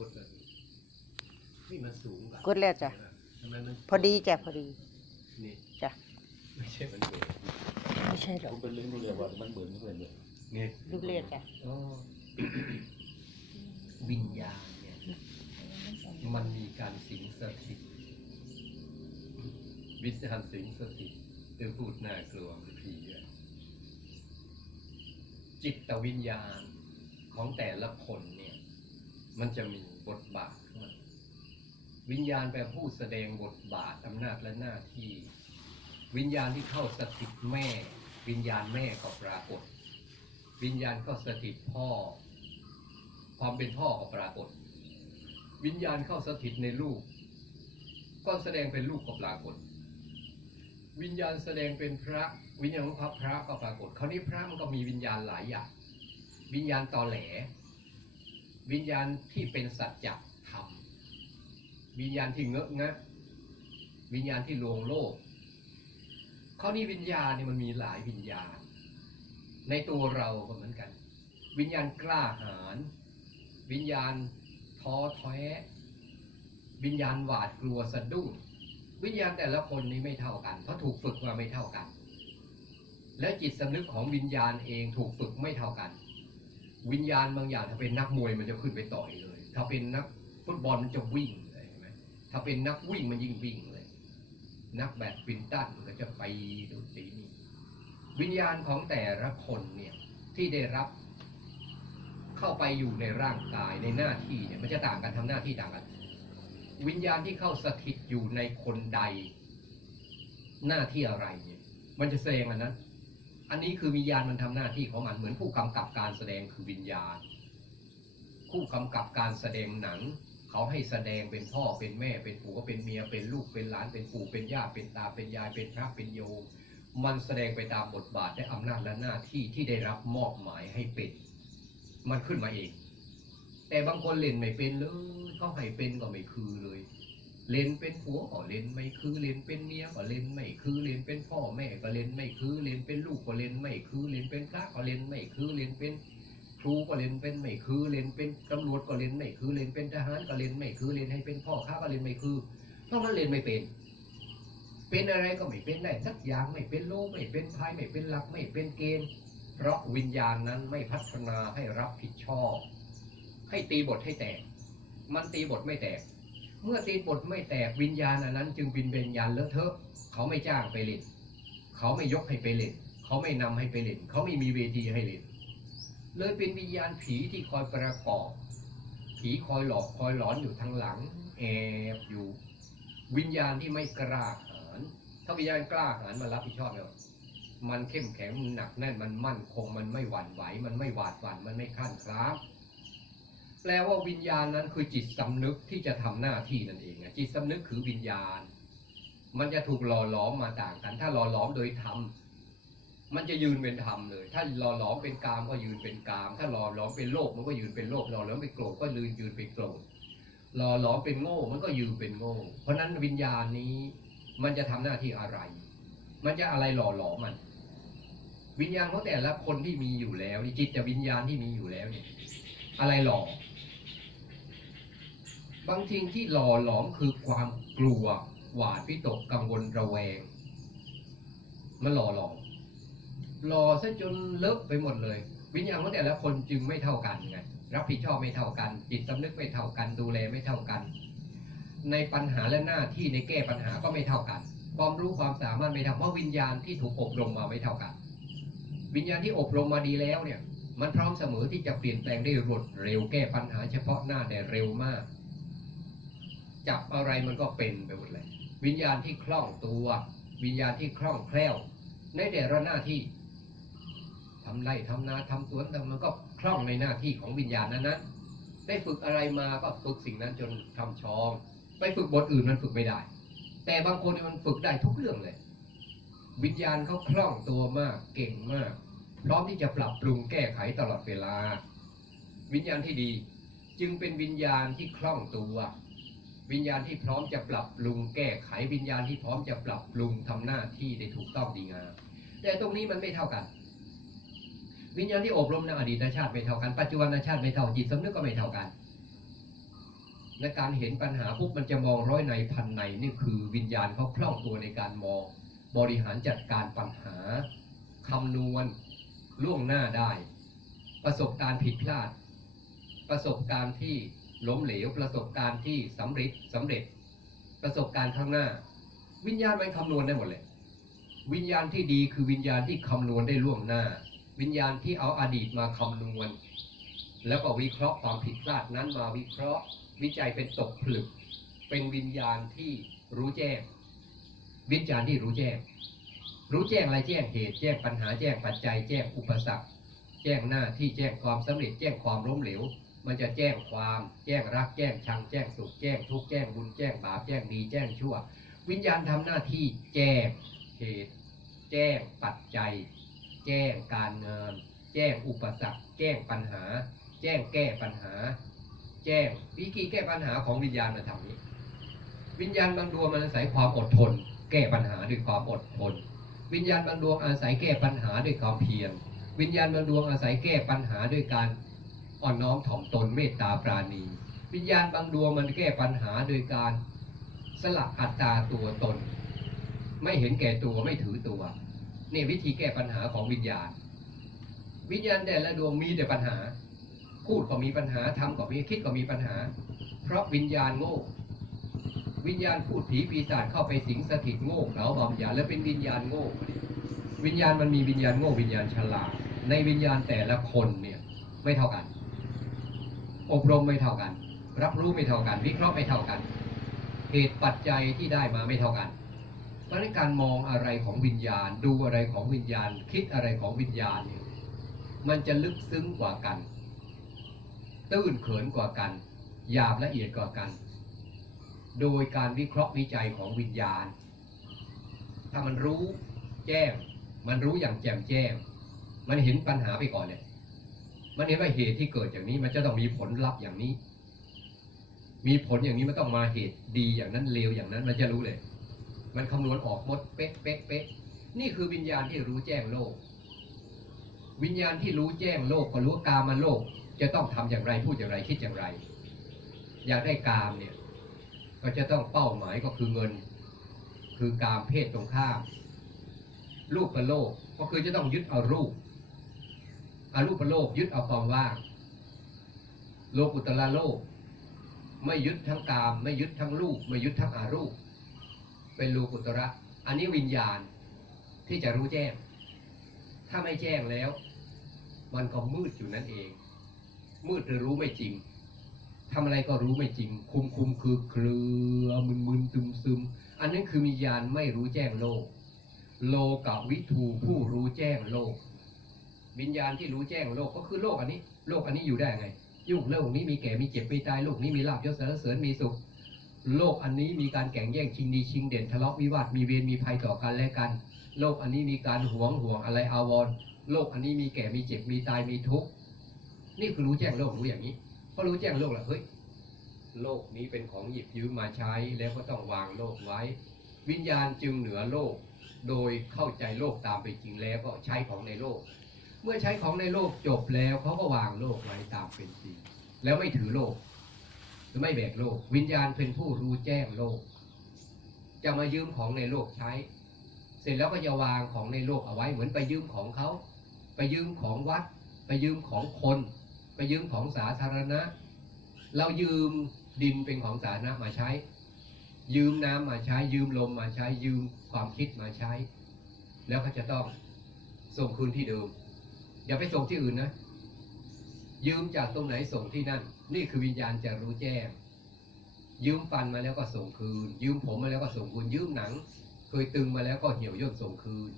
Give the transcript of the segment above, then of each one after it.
กดเลยนี่มันสูงกดแล้วจ้ะ ทำไมมันพอดีจ้ะพอดี นี่จ้ะ ไม่ใช่มันเบิดไม่ใช่หรอกผมเป็นเรื่องรู้เลยว่ามันเหมือนเหมือนเลยเนี่ยลูกเรียนจ้ะ อ๋อวิญญาณเนี่ย มันมีการสิงสถิต วิญญาณสิงสถิตเออพูดน่ากลัวมันผีอะจิตวิญญาณของแต่ละคนเนี่ย มันจะมีบทบาทของมันวิญญาณแปลผู้แสดงบทบาทอำนาจและหน้าที่ วิญญาณที่เข้าสถิตแม่ วิญญาณแม่ก็ปรากฏ วิญญาณเข้าสถิตพ่อ ความเป็นพ่อก็ปรากฏ วิญญาณเข้าสถิตในลูก ก็แสดงเป็นลูกก็ปรากฏ วิญญาณแสดงเป็นพระ วิญญาณของพระพระก็ปรากฏ คราวนี้พระมันก็มีวิญญาณหลายอย่างวิญญาณตอแหล วิญญาณที่เป็นสัจจะธรรมวิญญาณที่เงอะงะวิญญาณที่ลวงโลกครานี้วิญญาณเนี่ยมันมีหลายวิญญาณ ในตัวเราก็เหมือนกัน วิญญาณกล้าหาญวิญญาณท้อแท้วิญญาณหวาดกลัวสะดุ้งวิญญาณแต่ละคนนี้ไม่เท่ากัน เพราะถูกฝึกมาไม่เท่ากัน และจิตสำนึกของวิญญาณเองถูกฝึกไม่เท่ากัน วิญญาณบางอย่างถ้าเป็นนักมวยมันจะขึ้นไปต่อยเลย ถ้าเป็นนักฟุตบอลมันจะวิ่งเลยเห็นไหมถ้าเป็นนักวิ่งมันยิ่งวิ่งเลย นักแบดมินตันมันก็จะไปดูสีนี่วิญญาณของแต่ละคนเนี่ยที่ได้รับเข้าไปอยู่ในร่างกายในหน้าที่เนี่ยมันจะต่างกันทำหน้าที่ต่างกัน วิญญาณที่เข้าสถิตอยู่ในคนใด หน้าที่อะไรเนี่ยมันจะแสดงอันนั้น อันนี้คือวิญญาณมันทำหน้าที่ของมันเหมือนผู้กำกับการแสดงคือวิญญาณ ผู้กำกับการแสดงหนัง เขาให้แสดงเป็นพ่อเป็นแม่เป็นผัวเป็นเมียเป็นลูกเป็นหลานเป็นปู่เป็นย่าเป็นตาเป็นยายเป็นพระเป็นโยมมันแสดงไปตามบทบาทและอำนาจและหน้าที่ที่ได้รับมอบหมายให้เป็นมันขึ้นมาเอง แต่บางคนเล่นไม่เป็นเลยเขาให้เป็นก็ไม่คือเลย เล่นเป็นผัวก็เล่นไม่คือเล่นเป็นเมียก็เล่นไม่คือเล่นเป็นพ่อแม่ก็เล่นไม่คือเล่นเป็นลูกก็เล่นไม่คือเล่นเป็นพระก็เล่นไม่คือเล่นเป็นครูก็เล่นเป็นไม่คือเล่นเป็นตำรวจก็เล่นไม่คือเล่นเป็นทหารก็เล่นไม่คือเล่นให้เป็นพ่อค้าก็เล่นไม่คือเพราะมันเล่นไม่เป็น เป็นอะไรก็ไม่เป็นได้สักอย่างไม่เป็นโลไม่เป็นพายไม่เป็นหลักไม่เป็นเกณฑ์เพราะวิญญาณนั้นไม่พัฒนาให้รับผิดชอบ ให้ตีบทให้แตก มันตีบทไม่แตก เมื่อตีบทไม่แตกวิญญาณอันนั้น จึงเป็นวิญญาณเลอะเทอะเขาไม่จ้างไปเล่นเขาไม่ยกให้ไปเล่นเขาไม่นำให้ไปเล่นเขาไม่มีเวทีให้เล่นเลยเป็นวิญญาณผีที่คอยประกอบ ผีคอยหลอกคอยหลอนอยู่ทางหลังแอบอยู่ วิญญาณที่ไม่กล้าหาญถ้าวิญญาณกล้าหาญมารับผิดชอบเนี่ยมันเข้มแข็งมันหนักแน่นมันมั่นคงมันไม่หวั่นไหวมันไม่หวาดหวั่นมันไม่คลั่นคล้า แปลว่าวิญญาณนั้นคือจิตสำนึกที่จะทำหน้าที่นั่นเองจิตสำนึกคือวิญญาณ มันจะถูกหล่อหลอมมาต่างกัน ถ้าหล่อหลอมโดยธรรมมันจะยืนเป็นธรรมเลย ถ้าหล่อหลอมเป็นกามก็ยืนเป็นกาม ถ้าหล่อหลอมเป็นโลภมันก็ยืนเป็นโลภหล่อหลอมเป็นโกรธก็ยืนยืนเป็นโกรธหล่อหลอมเป็นโง่มันก็ยืนเป็นโง่ เพราะฉะนั้นวิญญาณนี้มันจะทำหน้าที่อะไร มันจะอะไรหล่อหลอมมัน วิญญาณของแต่ละคนที่มีอยู่แล้วนี่จิตจะวิญญาณที่มีอยู่แล้วเนี่ยอะไรหล่อ บางทีที่หล่อหลอมคือความกลัวหวาดวิตกกังวลระแวง มันหล่อหลอมหล่อซะจนเลอะไปหมดเลย วิญญาณของแต่ละคนจึงไม่เท่ากันไงรับผิดชอบไม่เท่ากัน จิตสำนึกไม่เท่ากัน ดูแลไม่เท่ากัน ในปัญหาและหน้าที่ในแก้ปัญหาก็ไม่เท่ากัน ความรู้ความสามารถไม่เท่าเพราะวิญญาณที่ถูกอบรมมาไม่เท่ากัน วิญญาณที่อบรมมาดีแล้วเนี่ย มันพร้อมเสมอที่จะเปลี่ยนแปลงได้รวดเร็วแก้ปัญหาเฉพาะหน้าได้เร็วมาก จับอะไรมันก็เป็นไปหมดเลยวิญญาณที่คล่องตัว วิญญาณที่คล่องแคล่ว ในแต่ละหน้าที่ทำไร่ทำนาทำสวนทำมันก็คล่องในหน้าที่ของวิญญาณนั้นนั้นได้ฝึกอะไรมาก็ฝึกสิ่งนั้นจนทำชอง ไปฝึกบทอื่นมันฝึกไม่ได้ แต่บางคนมันฝึกได้ทุกเรื่องเลย วิญญาณเขาคล่องตัวมากเก่งมาก พร้อมที่จะปรับปรุงแก้ไขตลอดเวลา วิญญาณที่ดี จึงเป็นวิญญาณที่คล่องตัว วิญญาณที่พร้อมจะปรับปรุงแก้ไขวิญญาณที่พร้อมจะปรับปรุงทำหน้าที่ได้ถูกต้องดีงามแต่ตรงนี้มันไม่เท่ากัน วิญญาณที่อบรมในอดีตชาติไม่เท่ากันปัจจุบันชาติไม่เท่าจิตสำนึกก็ไม่เท่ากันในการเห็นปัญหาปุ๊บมันจะมองร้อยในพันในนี่คือวิญญาณเขาคล่องตัวในการมอง บริหารจัดการปัญหาคำนวณล่วงหน้าได้ ประสบการณ์ผิดพลาด ประสบการณ์ที่ ล้มเหลวประสบการณ์ที่สำเร็จสำเร็จ ประสบการณ์ข้างหน้า วิญญาณมันคำนวณได้หมดเลย วิญญาณที่ดีคือวิญญาณที่คำนวณได้ล่วงหน้า วิญญาณที่เอาอดีตมาคำนวณ แล้วก็วิเคราะห์ความผิดพลาดนั้นมาวิเคราะห์ วิจัยเป็นตกผลึก เป็นวิญญาณที่รู้แจ้ง วิญญาณที่รู้แจ้ง รู้แจ้งอะไรแจ้งเหตุ แจ้งปัญหาแจ้งปัจจัย แจ้งอุปสรรค แจ้งหน้าที่แจ้งความสำเร็จ แจ้งความล้มเหลว มันจะแจ้งความ แจ้งรัก แจ้งชัง แจ้งสุข แจ้งทุกข์ แจ้งบุญ แจ้งบาป แจ้งดี แจ้งชั่ว วิญญาณทำหน้าที่แจ้งเหตุ แจ้งปัจจัย แจ้งการเงานแจ้งอุปสรรค แจ้งปัญหา แจ้งแก้ปัญหา แจ้งวิธีแก้ปัญหาของวิญญาณมาทำนี้ วิญญาณบางดวงมันอาศัยความอดทน แก้ปัญหาด้วยความอดทน วิญญาณบางดวงอาศัยแก้ปัญหาด้วยความเพียร วิญญาณบางดวงอาศัยแก้ปัญหาด้วยการ อ่อนน้อมถ่อมตนเมตตาปราณี วิญญาณบางดวงมันแก้ปัญหาโดยการสละอัตตาตัวตน ไม่เห็นแก่ตัวไม่ถือตัวนี่วิธีแก้ปัญหาของวิญญาณ วิญญาณแต่ละดวงมีแต่ปัญหา พูดก็มีปัญหาทำก็มีคิดก็มีปัญหา เพราะวิญญาณโง่ วิญญาณพูดผีปีศาจเข้าไปสิงสถิตโง่เขาบำยาแล้วเป็นวิญญาณโง่ วิญญาณมันมีวิญญาณโง่วิญญาณฉลาดในวิญญาณแต่ละคนเนี่ยไม่เท่ากัน อบรมไม่เท่ากัน รับรู้ไม่เท่ากัน วิเคราะห์ไม่เท่ากัน เหตุปัจจัยที่ได้มาไม่เท่ากันเพราะนั้นการมองอะไรของวิญญาณ ดูอะไรของวิญญาณ คิดอะไรของวิญญาณเนี่ยมันจะลึกซึ้งกว่ากัน ตื้นเขินกว่ากันหยาบละเอียดกว่ากัน โดยการวิเคราะห์วิจัยของวิญญาณ ถ้ามันรู้แจ้ง มันรู้อย่างแจ่มแจ้ง มันเห็นปัญหาไปก่อนเนี่ย มันเห็นว่าเหตุที่เกิดอย่างนี้ มันจะต้องมีผลลัพธ์อย่างนี้ มีผลอย่างนี้มันต้องมาเหตุดีอย่างนั้นเลวอย่างนั้นมันจะรู้เลย มันคำนวณออกหมดเป๊ะเป๊ะเป๊ะนี่คือวิญญาณที่รู้แจ้งโลก วิญญาณที่รู้แจ้งโลกก็รู้ว่ากามันโลก จะต้องทำอย่างไรพูดอย่างไรคิดอย่างไร อยากได้กามเนี่ย ก็จะต้องเป้าหมายก็คือเงิน คือกามเพศตรงข้ามรูปประโลกก็คือจะต้องยึดเอารูป อารูปประโลกยึดเอาความว่าง โลกุตละโลก ไม่ยึดทั้งกาม ไม่ยึดทั้งรูป ไม่ยึดทั้งอารูป เป็นโลกุตระ อันนี้วิญญาณที่จะรู้แจ้ง ถ้าไม่แจ้งแล้ว มันก็มืดอยู่นั่นเอง มืดหรือรู้ไม่จริงทำอะไรก็รู้ไม่จริง คุมคุมคือเครือมึนมึนซึมซึมอันนั้นคือวิญญาณไม่รู้แจ้งโลก โลกับวิทูผู้รู้แจ้งโลก วิญญาณที่รู้แจ้งโลกก็คือโลกอันนี้ โลกอันนี้อยู่ได้ไง ยุคโลกนี้มีแก่มีเจ็บมีตายโลกนี้มีลาภยศสรรเสริญมีสุข โลกอันนี้มีการแข่งแย่งชิงดีชิงเด่นทะเลาะวิวาทมีเวรมีภัยต่อกันและกัน โลกอันนี้มีการหวงห่วงอะไรอาวรณ์โลกอันนี้มีแก่มีเจ็บมีตายมีทุกข์นี่คือรู้แจ้งโลกรู้อย่างนี้พอรู้แจ้งโลกแล้วเฮ้ยโลกนี้เป็นของหยิบยืมมาใช้แล้วก็ต้องวางโลกไว้ วิญญาณจึงเหนือโลก โดยเข้าใจโลกตามไปจริงแล้วก็ใช้ของในโลก เมื่อใช้ของในโลกจบแล้วเขาก็วางโลกไว้ตามเป็นจริง แล้วไม่ถือโลกหรือไม่แบกโลก วิญญาณเป็นผู้รู้แจ้งโลก จะมายืมของในโลกใช้ เสร็จแล้วก็จะวางของในโลกเอาไว้เหมือนไปยืมของเขา ไปยืมของวัด ไปยืมของคน ไปยืมของสาธารณะ เรายืมดินเป็นของสาธารณะมาใช้ ยืมน้ำมาใช้ ยืมลมมาใช้ยืมความคิดมาใช้ แล้วก็จะต้องส่งคืนที่เดิม อย่าไปส่งที่อื่นนะ ยืมจากตรงไหนส่งที่นั่น นี่คือวิญญาณจะรู้แจ้ง ยืมฟันมาแล้วก็ส่งคืน ยืมผมมาแล้วก็ส่งคืน ยืมหนัง เคยตึงมาแล้วก็เหี่ยวย่นส่งคืน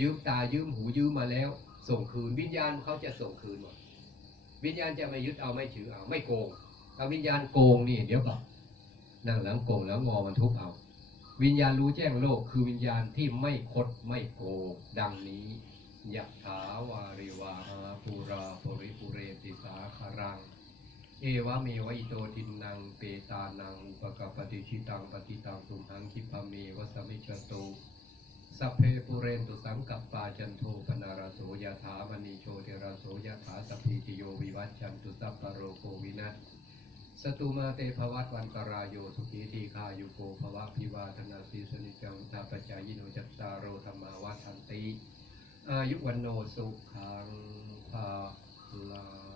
ยืมตายืมหูยืมมาแล้ว ส่งคืน วิญญาณเขาจะส่งคืนหมด วิญญาณจะไม่ยึดเอาไม่ถือเอาไม่โกงถ้าวิญญาณโกงนี่เดี๋ยวก่อนนั่งหลังโกงแล้วงอมันทุบเอา วิญญาณรู้แจ้งโลกคือวิญญาณที่ไม่คดไม่โกงดังนี้ ยะถาวาริวาหาปูราปริปุเรติสาคารัง เอวะเมวะอิโตตินนางเปตานังอุปกปฏิชิตังปฏิตังตุมหังคิปเมวะสมิจโตสัพเพปุเรนตุสังกัปปาจันโทปนารโสยถามณีโชติรโสยถาสัพพิจโยวิวัชจันตุสัพปโรโควินัสสตุมาเตภวัตวันตรายโยสุขีทีคายุโกภวะพิวาธนาสีสนิจังตาปจายิโนจัสสาโรธรรมาวัทันติ อายุวันโนสุขังภาลัง